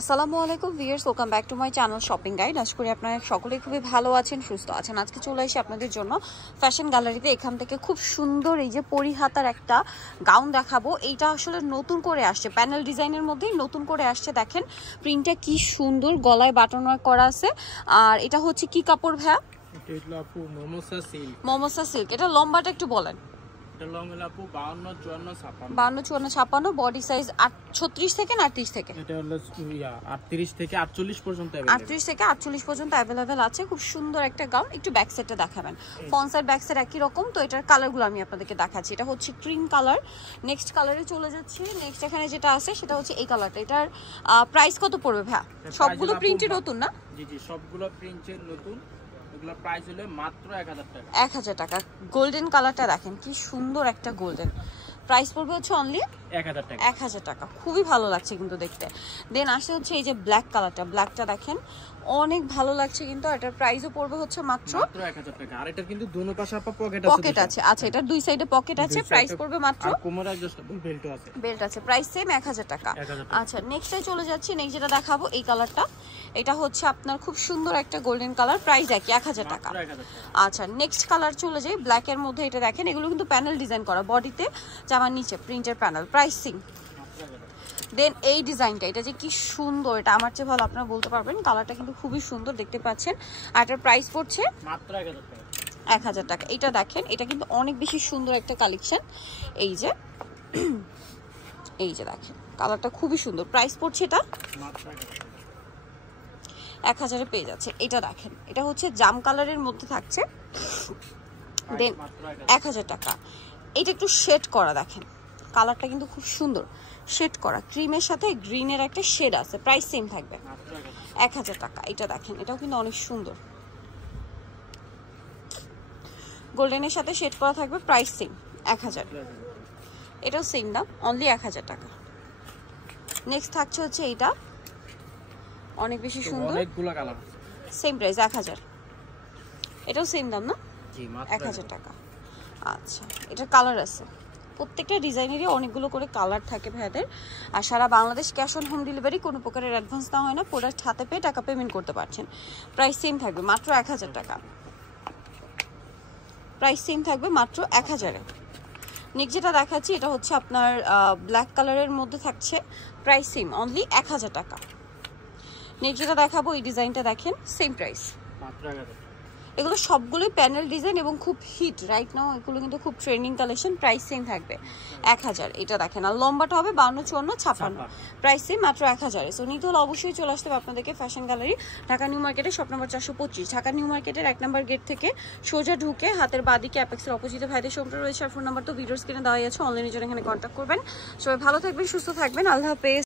আসসালামু আলাইকুম viewers, welcome back to my channel shopping guide. আশা করি আপনারা সকলেই খুবই ভালো আছেন, সুস্থ আছেন। আজকে চলে এসে আপনাদের জন্য ফ্যাশন গ্যালারিতে এখান থেকে খুব সুন্দর এই যে পরিহাতার একটা গাউন দেখাবো। এইটা আসলে নতুন করে আসছে, প্যানেল ডিজাইনের মধ্যেই নতুন করে আসছে। দেখেন প্রিন্টটা কি সুন্দর, গলায় বাটন ওয়ার্ক করা আছে। আর এটা হচ্ছে কি কাপড় ভাইয়া? এটা হলো আপু মোমোসা সিল্ক। মোমোসা সিল্ক। এটা লম্বাটা একটু বলেন। এটা লং হলো আপু 52 54 56। 52 54 56। বডি সাইজ 36 থেকে না 38 থেকে? এটা হলো 38 থেকে 48 পর্যন্ত अवेलेबल। 38 থেকে 48 পর্যন্ত अवेलेबल আছে। খুব সুন্দর একটা গাউন। একটু ব্যাক সাইডটা দেখাবেন। ফ্রন্ট সাইড ব্যাক সাইড একই রকম। তো এটার কালারগুলো আমি আপনাদেরকে দেখাচ্ছি। এটা হচ্ছে ক্রিম কালার। নেক্সট কালারে চলে যাচ্ছি। নেক্সট এখানে যেটা আছে সেটা হচ্ছে এই কালারটা। এটার প্রাইস কত পড়বে ভাই? সবগুলো প্রিন্টই নতুন না? জি জি, সবগুলো প্রিন্টের নতুন। এগুলো প্রাইস হলো মাত্র 1000 টাকা। 1000 টাকা। গোল্ডেন কালারটা দেখেন কি সুন্দর একটা গোল্ডেন। প্রাইস পড়বে হচ্ছে অনলি 1000 টাকা। 1000 টাকা। খুবই ভালো লাগছে কিন্তু দেখতে। দেন আসে হচ্ছে এই যে ব্ল্যাক কালারটা। ব্ল্যাকটা দেখেন অনেক ভালো লাগছে কিন্তু। এটার প্রাইসও পড়বে হচ্ছে মাত্র 1000 টাকা। আর এটার কিন্তু দুনো পাশে আপা পকেট আছে। আচ্ছা, এটার দুই সাইডে পকেট আছে। প্রাইস পড়বে মাত্র, আর কোমরে অ্যাডজাস্টেবল বেল্টও আছে। বেল্ট আছে। প্রাইস সেম 1000 টাকা। আচ্ছা, নেক্সটে চলে যাচ্ছি। নেক্সট যেটা দেখাবো এই কালারটা। এটা হচ্ছে আপনার খুব সুন্দর একটা গোল্ডেন কালার। প্রাইস একই 1000 টাকা। আচ্ছা, নেক্সট কালার চলে যাই। ব্ল্যাক এর মধ্যে এটা দেখেন, এগুলো কিন্তু প্যানেল ডিজাইন করা, বডিতে জামার নিচে প্রিন্টের প্যানেল। Price same. দেন এই ডিজাইনটা, এটা যে কি সুন্দর, এটা আমার চেয়ে ভালো আপনারা বলতে পারবেন। কালারটা কিন্তু খুবই সুন্দর, দেখতে পাচ্ছেন। আর এটার প্রাইস পড়ছে মাত্র 1000 টাকা। 1000 টাকা। এটা দেখেন, এটা কিন্তু অনেক বেশি সুন্দর একটা কালেকশন। এই যে এই যে দেখেন কালারটা খুবই সুন্দর। প্রাইস পড়ছে এটা মাত্র 1000 পেয়ে যাচ্ছে। এটা দেখেন, এটা হচ্ছে জাম কালারের মধ্যে থাকছে। দেন 1000 টাকা। এটা একটু শেড করা, দেখেন কালারটা কিন্তু খুব সুন্দর, শেড করা ক্রিমের সাথে গ্রিনের একটা শেড আছে। প্রাইস সেম থাকবে 1000 টাকা। এটা দেখেন, এটাও কিন্তু অনেক সুন্দর, গোল্ডেনের সাথে শেড করা থাকবে। Price same 1000। এটাও সেম দাম, অনলি 1000 টাকা। নেক্সট থাকছে হচ্ছে এইটা, অনেক বেশি সুন্দর, অনেকগুলো কালার, সেম প্রাইস 1000। এটাও সেম দাম না? জি, মাত্র 1000 টাকা। আচ্ছা, এটার কালার আছে। প্রত্যেকটা ডিজাইনেরই অনেকগুলো করে কালার থাকে ভাইয়াদের। আর সারা Bangladesh cash on home delivery, কোনো প্রকারের অ্যাডভান্স না হয় না। প্রোডাক্ট হাতে পেয়ে টাকা পেমেন্ট করতে পারছেন। প্রাইস সেম থাকবে মাত্র 1000 টাকা। প্রাইস সেম থাকবে মাত্র 1000-এ। নেক্সট যেটা দেখাচ্ছি এটা হচ্ছে আপনার ব্ল্যাক কালারের মধ্যে থাকছে। প্রাইস সেম, অনলি 1000 টাকা। নেক্সট যেটা দেখাবো এই ডিজাইনটা দেখেন, সেম প্রাইস মাত্র 1000। এগুলো সবগুলোই প্যানেল ডিজাইন এবং খুব হিট রাইট নাও। এগুলো কিন্তু খুব ট্রেন্ডিং কালেকশন। প্রাইস সেম থাকবে 1000। এটা দেখেন, আর লম্বাটা হবে 52 54 56। প্রাইস সেম মাত্র 1000। সো নিতে হলে অবশ্যই চলে আসতে হবে আপনাদেরকে ফ্যাশন গ্যালারি, ঢাকা নিউ মার্কেটে, শপ নম্বর 425। ঢাকা নিউ মার্কেটের 1 নম্বর গেট থেকে সোজা ঢুকে হাতের বাদিকে অ্যাপেক্সের অপোজিটে ভাইদের শোরুমটা রয়েছে। আর ফোন নাম্বার তো ভিডিওর স্ক্রিনে দেওয়া আছে, অনলাইনের জন্য এখানে কন্ট্যাক্ট করবেন। সবাই ভালো থাকবেন, সুস্থ থাকবেন। আল্লাহ হাফেজ।